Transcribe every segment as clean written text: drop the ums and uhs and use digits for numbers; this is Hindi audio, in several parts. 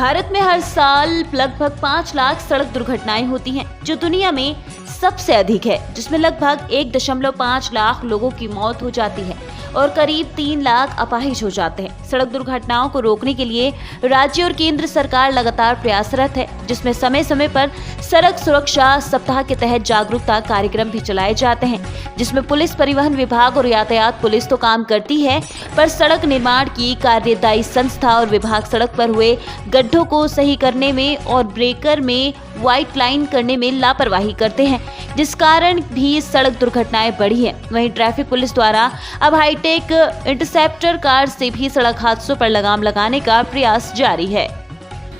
भारत में हर साल लगभग 5 लाख सड़क दुर्घटनाएं होती हैं, जो दुनिया में सबसे अधिक है, जिसमें लगभग 1.5 लाख लोगों की मौत हो जाती है और करीब 3 लाख अपाहिज हो जाते हैं। सड़क दुर्घटनाओं को रोकने के लिए राज्य और केंद्र सरकार लगातार प्रयासरत है, जिसमें समय समय पर सड़क सुरक्षा सप्ताह के तहत जागरूकता कार्यक्रम भी चलाए जाते हैं, जिसमें पुलिस, परिवहन विभाग और यातायात पुलिस तो काम करती है, पर सड़क निर्माण की कार्यदायी संस्था और विभाग सड़क पर हुए गड्ढों को सही करने में और ब्रेकर में व्हाइट लाइन करने में लापरवाही करते हैं, जिस कारण भी सड़क दुर्घटनाएं बढ़ी है। वहीं ट्रैफिक पुलिस द्वारा अब हाईटेक इंटरसेप्टर कार से भी सड़क हादसों पर लगाम लगाने का प्रयास जारी है।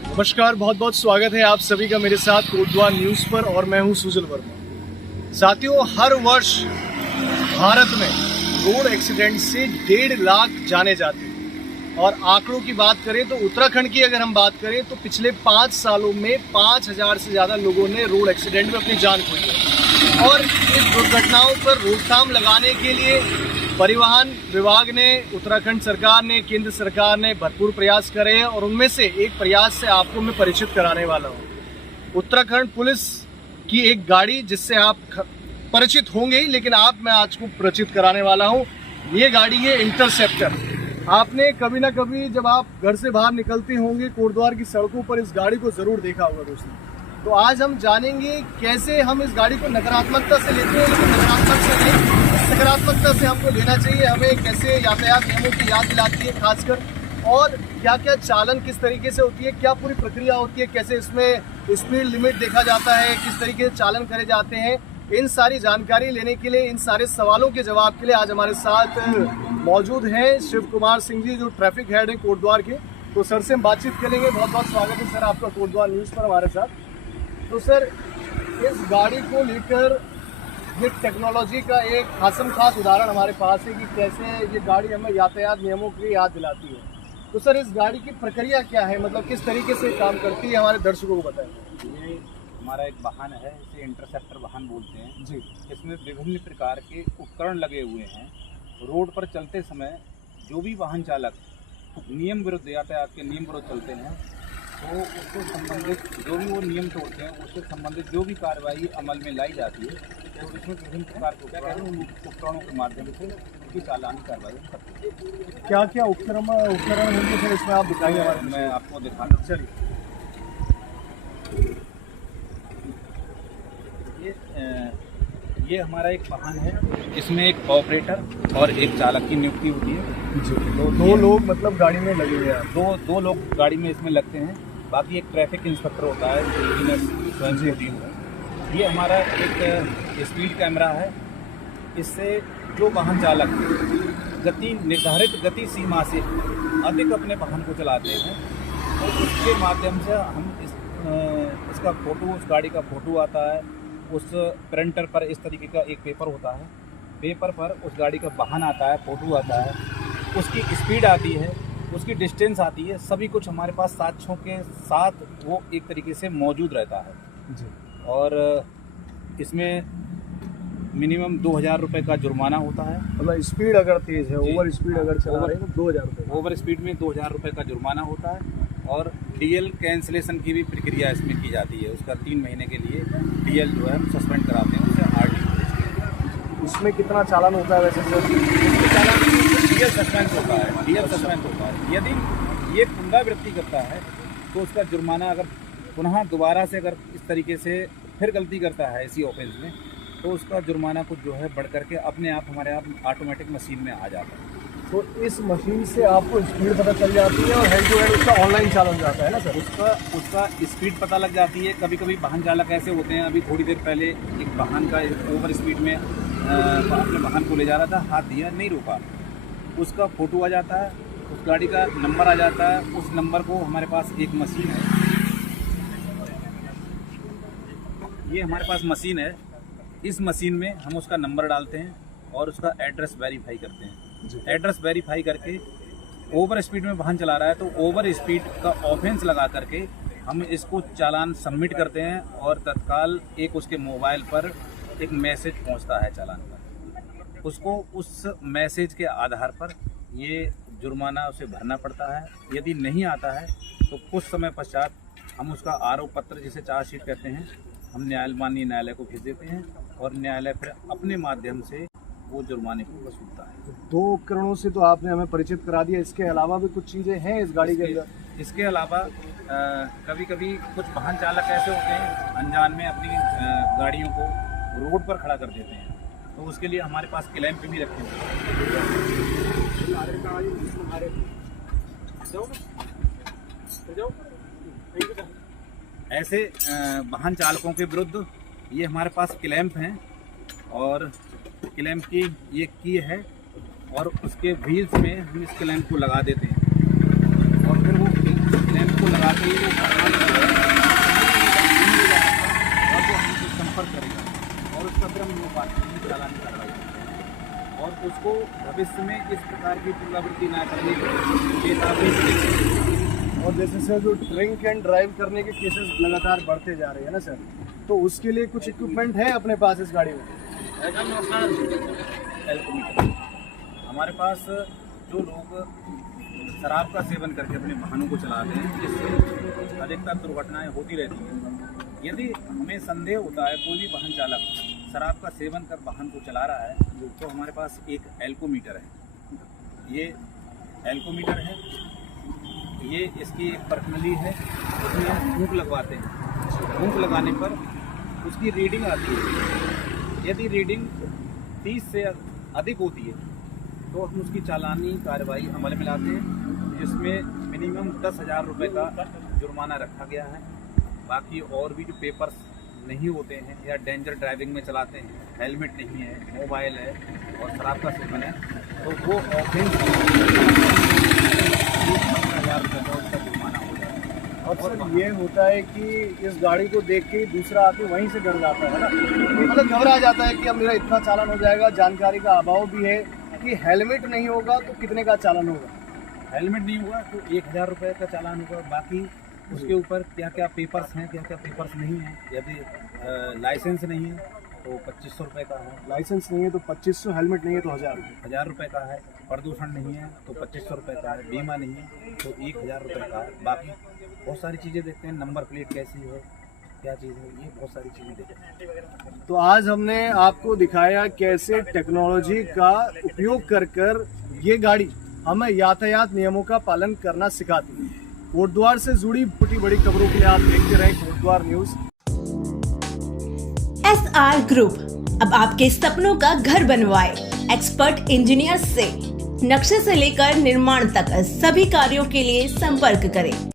नमस्कार, बहुत बहुत स्वागत है आप सभी का मेरे साथ कोटद्वार न्यूज़ पर और मैं हूं सुजल वर्मा। साथियों, हर वर्ष भारत में रोड एक्सीडेंट से 1.5 लाख जाने जाते हैं और आंकड़ों की बात करें तो उत्तराखंड की अगर हम बात करें तो पिछले 5 सालों में 5000 से ज़्यादा लोगों ने रोड एक्सीडेंट में अपनी जान खोई है। और इस दुर्घटनाओं पर रोकथाम लगाने के लिए परिवहन विभाग ने, उत्तराखंड सरकार ने, केंद्र सरकार ने भरपूर प्रयास करे हैं और उनमें से एक प्रयास से आपको मैं परिचित कराने वाला हूँ। उत्तराखंड पुलिस की एक गाड़ी जिससे आप परिचित होंगे ही, लेकिन मैं आज को परिचित कराने वाला हूँ। ये गाड़ी है इंटरसेप्टर। आपने कभी ना कभी जब आप घर से बाहर निकलते होंगे कोटद्वार की सड़कों पर इस गाड़ी को जरूर देखा होगा दोस्तों। तो आज हम जानेंगे कैसे हम इस गाड़ी को नकारात्मकता से लेते हैं, लेकिन नकारात्मक से नहीं, सकारात्मकता से हमको लेना चाहिए। हमें कैसे यातायात नियमों की याद दिलाती है खासकर, और क्या क्या चालन किस तरीके से होती है, क्या पूरी प्रक्रिया होती है, कैसे इसमें स्पीड लिमिट देखा जाता है, किस तरीके से चालन करे जाते हैं। इन सारी जानकारी लेने के लिए, इन सारे सवालों के जवाब के लिए आज हमारे साथ मौजूद हैं शिव कुमार सिंह जी, जो ट्रैफिक हेड है कोटद्वार के। तो सर से हम बातचीत करेंगे। बहुत बहुत स्वागत है सर आपका कोटद्वार न्यूज़ पर हमारे साथ। तो सर, इस गाड़ी को लेकर ये टेक्नोलॉजी का एक खास उदाहरण हमारे पास है कि कैसे ये गाड़ी हमें यातायात नियमों की याद दिलाती है। तो सर, इस गाड़ी की प्रक्रिया क्या है, मतलब किस तरीके से काम करती है, हमारे दर्शकों को बताएं। ये हमारा एक वाहन है, इसे इंटरसेप्टर वाहन बोलते हैं जी। इसमें विभिन्न प्रकार के उपकरण लगे हुए हैं। रोड पर चलते समय जो भी वाहन चालक नियम विरुद्ध, यातायात के नियम विरुद्ध चलते हैं, तो उससे संबंधित जो भी वो नियम तोड़ते हैं, उससे संबंधित जो भी कार्रवाई अमल में लाई जाती है, तो इसमें विभिन्न प्रकार के उपकरणों के माध्यम से उसकी चालानी कार्रवाई करती है। क्या क्या उपकरण होंगे सर इसमें, आप दिखाइए हमारे। मैं आपको दिखाना। चलिए। ये हमारा एक वाहन है, इसमें एक ऑपरेटर और एक चालक की नियुक्ति होती है। जी। तो 2 लोग मतलब गाड़ी में लगे हुए हैं। दो लोग गाड़ी में इसमें लगते हैं। बाकी एक ट्रैफिक इंस्पेक्टर होता है, स्वयं से टीम है। ये हमारा एक स्पीड कैमरा है। इससे जो वाहन चालक निर्धारित गति सीमा से अधिक अपने वाहन को चलाते हैं, तो उसके माध्यम से हम इसका फोटो, उस गाड़ी का फोटो आता है। उस प्रिंटर पर इस तरीके का एक पेपर होता है, पेपर पर उस गाड़ी का वाहन आता है, फोटो आता है, उसकी स्पीड आती है, उसकी डिस्टेंस आती है, सभी कुछ हमारे पास साक्ष्यों के साथ वो एक तरीके से मौजूद रहता है जी। और इसमें मिनिमम 2000 रुपये का जुर्माना होता है। मतलब स्पीड अगर तेज है, ओवर स्पीड अगर चला रहे हैं तो 2000 रुपये। ओवर स्पीड में 2000 रुपये का जुर्माना होता है और डीएल कैंसिलेशन की भी प्रक्रिया इसमें की जाती है। उसका 3 महीने के लिए डीएल जो है हम सस्पेंड कराते हैं, उससे आरटी। इसमें कितना चालान होता है वैसे सर? डीएल सस्पेंड होता है, डीएल सस्पेंड होता है। यदि ये पुनरावृत्ति करता है तो उसका जुर्माना, अगर पुनः दोबारा से अगर इस तरीके से फिर गलती करता है इसी ऑफेंस में, तो उसका जुर्माना कुछ जो है बढ़ करके अपने आप हमारे ऑटोमेटिक मशीन में आ जाता है। तो इस मशीन से आपको स्पीड पता चल जाती है और हेड टू हेड उसका ऑनलाइन चालन जाता है ना सर? उसका स्पीड पता लग जाती है। कभी कभी वाहन चालक ऐसे होते हैं, अभी थोड़ी देर पहले एक वाहन का ओवर स्पीड में अपने वाहन को ले जा रहा था, हाथ दिया, नहीं रोका, उसका फोटो आ जाता है, उस गाड़ी का नंबर आ जाता है। उस नंबर को हमारे पास एक मशीन है, ये हमारे पास मशीन है। इस मशीन में हम उसका नंबर डालते हैं और उसका एड्रेस वेरीफाई करते हैं। एड्रेस वेरीफाई करके ओवर स्पीड में वाहन चला रहा है तो ओवर स्पीड का ऑफेंस लगा करके हम इसको चालान सबमिट करते हैं और तत्काल एक उसके मोबाइल पर एक मैसेज पहुंचता है चालान का। उसको उस मैसेज के आधार पर ये जुर्माना उसे भरना पड़ता है। यदि नहीं आता है तो कुछ समय पश्चात हम उसका आरोप पत्र, जिसे चार्जशीट कहते हैं, हम माननीय न्यायालय को भेज देते हैं और न्यायालय फिर अपने माध्यम से वो जुर्माने को वसूलता है। 2 उपकरणों से तो आपने हमें परिचित करा दिया, इसके अलावा भी कुछ चीज़ें हैं इस गाड़ी के अंदर? इसके अलावा कभी कभी कुछ वाहन चालक ऐसे होते हैं अनजान में अपनी गाड़ियों को रोड पर खड़ा कर देते हैं, तो उसके लिए हमारे पास क्लैंप भी रखे हैं। ऐसे वाहन चालकों के विरुद्ध ये हमारे पास क्लैंप हैं और क्लैंप की ये की है और उसके व्हील्स में हम इस क्लैंप को लगा देते हैं और फिर वो क्लैंप को लगा के वो और वो हमसे संपर्क करेगा और उसका फिर हम चालान कार्रवाई करते हैं और उसको भविष्य में इस प्रकार की पुनरावृत्ति न करने की चेतावनी। और जैसे सर जो ड्रिंक एंड ड्राइव करने के केसेस लगातार बढ़ते जा रहे हैं ना सर, तो उसके लिए कुछ इक्विपमेंट है अपने पास इस गाड़ी में? हमारे पास जो लोग शराब का सेवन करके अपने वाहनों को चलाते हैं, जिससे अधिकतर दुर्घटनाएं होती रहती हैं। यदि हमें संदेह होता है कोई भी वाहन चालक शराब का सेवन कर वाहन को चला रहा है, तो हमारे पास एक एल्कोमीटर है। ये एल्कोमीटर है, ये इसकी एक प्रणाली है, उसमें हम फूंक लगवाते हैं। फूंक लगाने पर उसकी रीडिंग आती है। यदि रीडिंग 30 से अधिक होती है तो हम उसकी चालानी कार्रवाई अमल में लाते हैं, जिसमें मिनिमम 10,000 रुपये का जुर्माना रखा गया है। बाकी और भी जो पेपर्स नहीं होते हैं या डेंजर ड्राइविंग में चलाते हैं, हेलमेट नहीं है, मोबाइल है और शराब का सेवन है, तो वो ऑफेंस 15,000 रुपये का उसका जुर्माना हो जाता है। और सर ये होता है कि इस गाड़ी को देख के दूसरा आके वहीं से डर जाता है ना, मतलब घबरा जाता है कि अब मेरा इतना चालान हो जाएगा। जानकारी का अभाव भी है कि हेलमेट नहीं होगा तो कितने का चालान होगा? हेलमेट नहीं हुआ तो 1,000 रुपये का चालान होगा। बाकी उसके ऊपर क्या क्या पेपर्स हैं, क्या क्या पेपर्स नहीं हैं। यदि लाइसेंस नहीं है तो 2,500 रुपये का है। लाइसेंस नहीं है तो 2,500, हेलमेट नहीं है तो 1,000 रुपये का है। प्रदूषण नहीं है तो 2,500 रुपये का है। बीमा नहीं है तो 1,000 रुपये का है। बाकी बहुत सारी चीज़ें देखते हैं, नंबर प्लेट कैसी है, क्या चीज़ है, ये बहुत सारी चीज़ें देखते हैं। तो आज हमने आपको दिखाया कैसे टेक्नोलॉजी का उपयोग कर ये गाड़ी हमें यातायात नियमों का पालन करना सिखाती है। कोटद्वार से जुड़ी बड़ी खबरों के लिए आप देखते रहें कोटद्वार न्यूज। SR ग्रुप अब आपके सपनों का घर बनवाए। एक्सपर्ट इंजीनियर से नक्शे से लेकर निर्माण तक सभी कार्यों के लिए संपर्क करें।